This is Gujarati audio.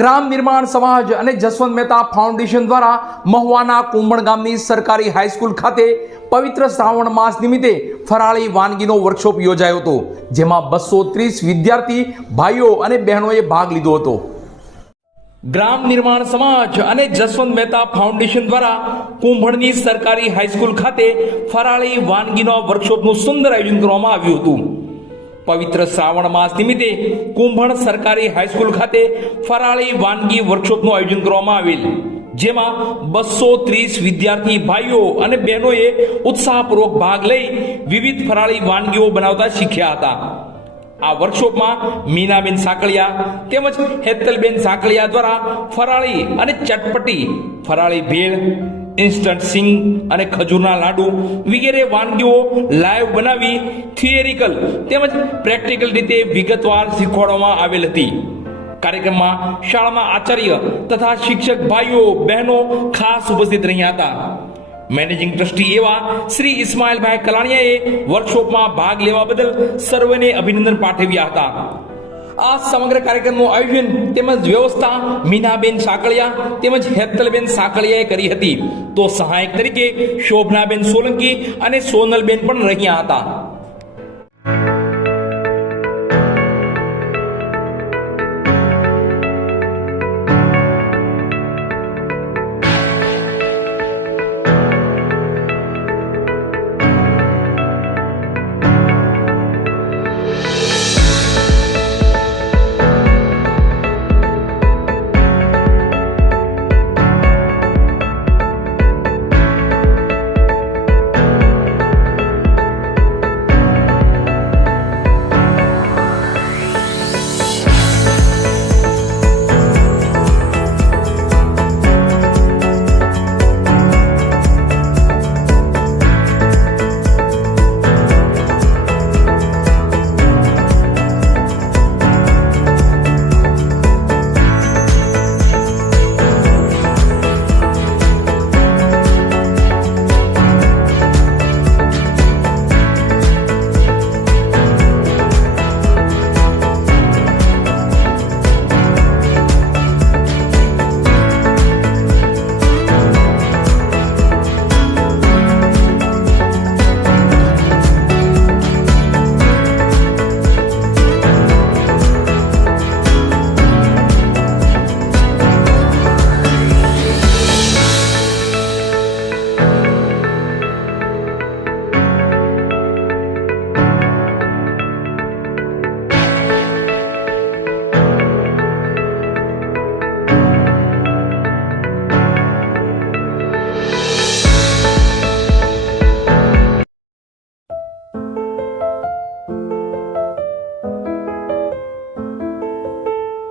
ગ્રામ નિર્માણ સમાજ અને જસવંત મહેતા ફાઉન્ડેશન દ્વારા મહુવાના કુંભણ ગામની સરકારી હાઈસ્કૂલ ખાતે પવિત્ર શ્રાવણ માસ નિમિત્તે ફરાળી વાનગીનો વર્કશોપ યોજાયો હતો, જેમાં 230 વિદ્યાર્થી ભાઈઓ અને બહેનોએ ભાગ લીધો હતો. ગ્રામ નિર્માણ સમાજ અને જસવંત મહેતા ફાઉન્ડેશન દ્વારા કુંભણની સરકારી હાઈસ્કૂલ ખાતે ફરાળી વાનગીનો વર્કશોપનું સુંદર આયોજન કરવામાં આવ્યું હતું. પવિત્ર શ્રાવણ માસ નિમિત્તે કુંભણ સરકારી હાઈસ્કૂલ ખાતે ફરાળી વાનગી વર્કશોપનું આયોજન કરવામાં આવેલ, જેમાં 230 વિદ્યાર્થી ભાઈઓ અને બહેનોએ ઉત્સાહપૂર્વક ભાગ લઈ વિવિધ ફરાળી વાનગીઓ બનાવતા શીખ્યા હતા. આ વર્કશોપમાં મીનાબેન સાંકળિયા તેમજ હેતલબેન સાંકળિયા દ્વારા ફરાળી અને ચટપટી ફરાળી ભેળ, ઇન્સ્ટન્ટ સિંગ અને ખજૂરના લાડુ વગેરે વાનગીઓ લાઈવ બનાવી થિયરિકલ તેમજ પ્રેક્ટિકલ રીતે વિગતવાર શીખવાડવામાં આવેલ હતી. કાર્યક્રમમાં શાળાના આચાર્ય તથા શિક્ષક ભાઈઓ બહેનો ખાસ ઉપસ્થિત રહ્યા હતા. મેનેજિંગ ટ્રસ્ટી એવા શ્રી ઇસ્માઇલભાઈ કલાણીયાએ વર્કશોપમાં ભાગ લેવા બદલ સર્વેને અભિનંદન પાઠવ્યા હતા. આ સમગ્ર કાર્યક્રમનું આયોજન તેમજ વ્યવસ્થા મીનાબેન સાંકળિયા તેમજ હેતલબેન સાંકળિયાએ કરી હતી, તો સહાયક તરીકે શોભનાબેન સોલંકી અને સોનલબેન પણ રહ્યા હતા.